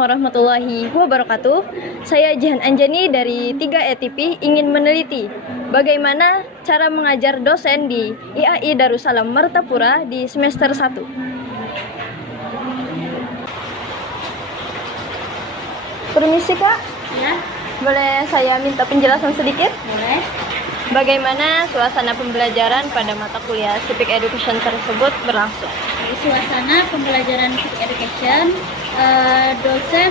warahmatullahi wabarakatuh. Saya Jihan Anjani dari 3 ETP ingin meneliti bagaimana cara mengajar dosen di IAI Darussalam Martapura di semester 1. Permisi Kak, Ya, boleh saya minta penjelasan sedikit? boleh. Bagaimana suasana pembelajaran pada mata kuliah Civic Education tersebut berlangsung? Di suasana pembelajaran Civic Education, dosen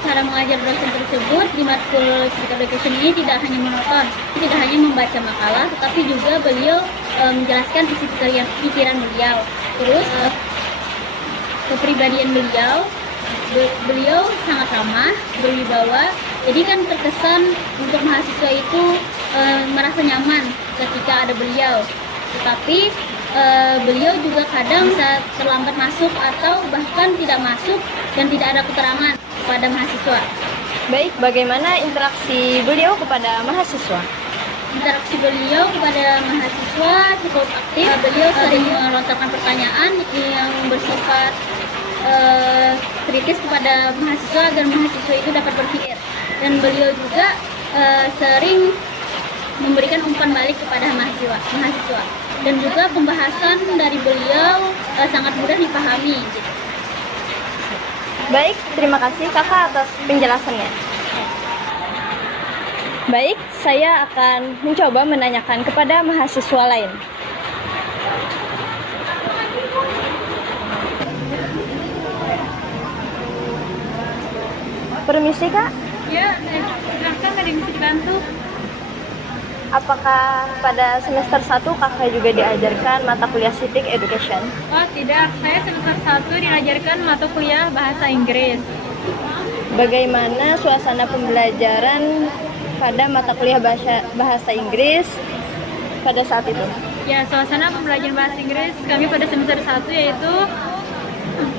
cara mengajar dosen tersebut di matkul Civic Education ini tidak hanya monoton, tidak hanya membaca makalah, tetapi juga beliau menjelaskan isi pikiran beliau. Terus kepribadian beliau sangat ramah, berwibawa. Jadi kan terkesan untuk mahasiswa itu merasa nyaman ketika ada beliau. Tetapi beliau juga kadang bisa terlambat masuk atau bahkan tidak masuk dan tidak ada keterangan kepada mahasiswa. Baik, bagaimana interaksi beliau kepada mahasiswa? Interaksi beliau kepada mahasiswa cukup aktif. Beliau sering melontarkan pertanyaan yang bersifat kritis kepada mahasiswa agar mahasiswa itu dapat berpikir. Dan beliau juga sering memberikan umpan balik kepada mahasiswa. Dan juga pembahasan dari beliau sangat mudah dipahami. Baik, terima kasih Kakak atas penjelasannya. Baik, saya akan mencoba menanyakan kepada mahasiswa lain. Permisi Kak, Ya, silakan, ada yang bisa dibantu. apakah pada semester 1 Kakak juga diajarkan mata kuliah Civic Education? Oh tidak, saya semester 1 diajarkan mata kuliah bahasa Inggris. Bagaimana suasana pembelajaran pada mata kuliah bahasa Inggris pada saat itu? Ya, suasana pembelajaran bahasa Inggris kami pada semester 1 yaitu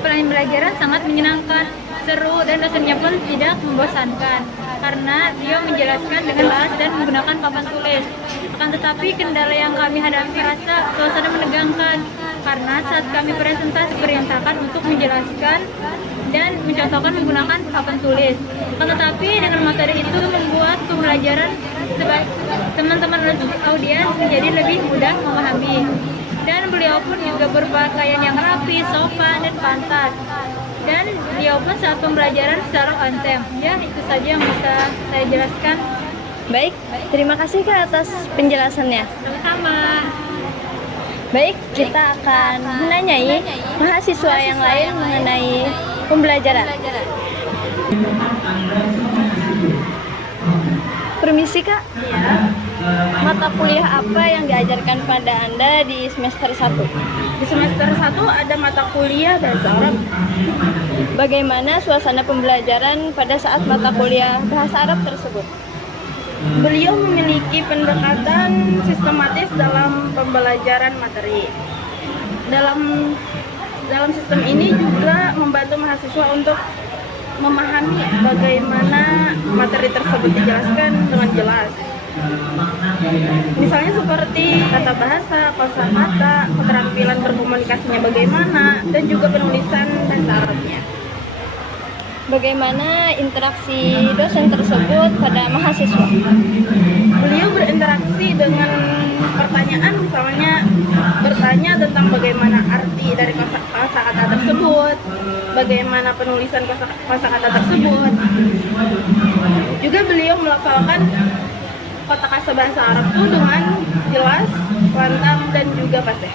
pembelajaran sangat menyenangkan, seru, dan dosennya pun tidak membosankan karena dia menjelaskan dengan jelas dan menggunakan papan tulis. Akan tetapi kendala yang kami hadapi rasa suasana menegangkan karena saat kami presentasi perintahkan untuk menjelaskan dan mencontohkan menggunakan papan tulis. Akan tetapi dengan materi itu membuat pembelajaran teman-teman audiens menjadi lebih mudah memahami. Dan beliau pun juga berpakaian yang rapi, sopan, dan pantas. Dan beliau pun saat pembelajaran secara on time. Ya, itu saja yang bisa saya jelaskan. Baik, terima kasih Kak atas penjelasannya. Sama-sama. Baik, kita akan menanyai mahasiswa yang lain mengenai pembelajaran. Permisi Kak, mata kuliah apa yang diajarkan pada Anda di semester 1? Di semester 1 ada mata kuliah bahasa Arab. Bagaimana suasana pembelajaran pada saat mata kuliah bahasa Arab tersebut? Beliau memiliki pendekatan sistematis dalam pembelajaran materi. Dalam sistem ini juga membantu mahasiswa untuk memahami bagaimana materi tersebut dijelaskan dengan jelas. Misalnya seperti tata bahasa, kosakata, keterampilan berkomunikasinya bagaimana, dan juga penulisan bahasa Arabnya. Bagaimana interaksi dosen tersebut pada mahasiswa? Beliau berinteraksi dengan pertanyaan, misalnya bertanya tentang bagaimana arti dari kosakata tersebut, bagaimana penulisan kosakata tersebut. Juga beliau melafalkan kosakata bahasa Arab itu dengan jelas, lantang, dan juga fasih.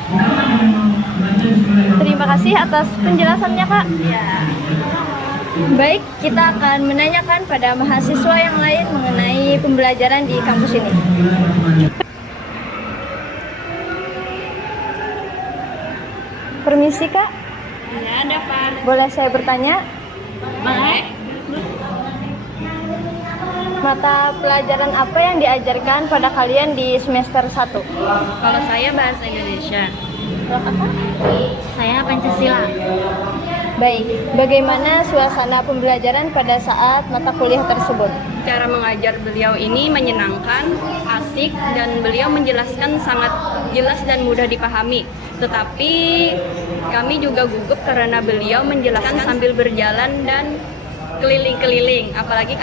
Terima kasih atas penjelasannya Kak. Ya. Baik, kita akan menanyakan pada mahasiswa yang lain mengenai pembelajaran di kampus ini. Permisi Kak, Ya, dapat. boleh saya bertanya? Boleh. Mata pelajaran apa yang diajarkan pada kalian di semester 1? Kalau saya bahasa Indonesia. Apa? Saya Pancasila. Baik, bagaimana suasana pembelajaran pada saat mata kuliah tersebut? Cara mengajar beliau ini menyenangkan, asik, dan beliau menjelaskan sangat jelas dan mudah dipahami. Tetapi kami juga gugup karena beliau menjelaskan sambil berjalan dan keliling-keliling. Apalagi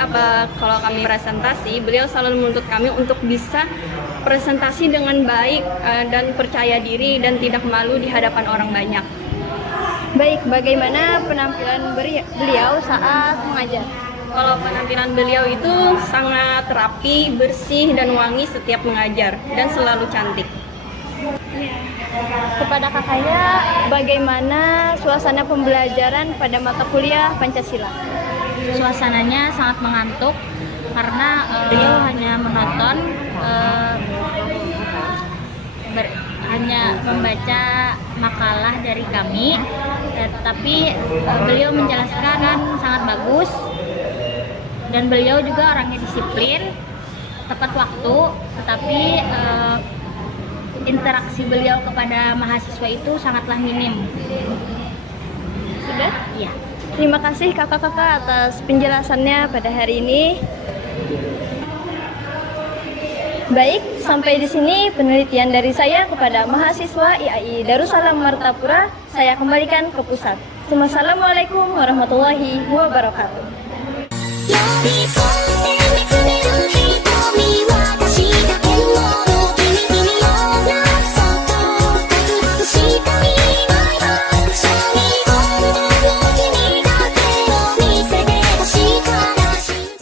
kalau kami presentasi, beliau selalu menuntut kami untuk bisa presentasi dengan baik dan percaya diri dan tidak malu di hadapan orang banyak. Baik, bagaimana penampilan beliau saat mengajar? Kalau penampilan beliau itu sangat rapi, bersih, dan wangi setiap mengajar dan selalu cantik. Kepada kakaknya, bagaimana suasana pembelajaran pada mata kuliah Pancasila? Suasananya sangat mengantuk karena beliau hanya menonton, hanya membaca makalah dari kami, tapi beliau menjelaskan sangat bagus dan beliau juga orangnya disiplin, tepat waktu, tetapi interaksi beliau kepada mahasiswa itu sangatlah minim. Sudah? Iya. Terima kasih kakak-kakak atas penjelasannya pada hari ini. Baik, sampai di sini penelitian dari saya kepada mahasiswa IAI Darussalam Martapura. Saya kembalikan ke pusat. Wassalamualaikum warahmatullahi wabarakatuh.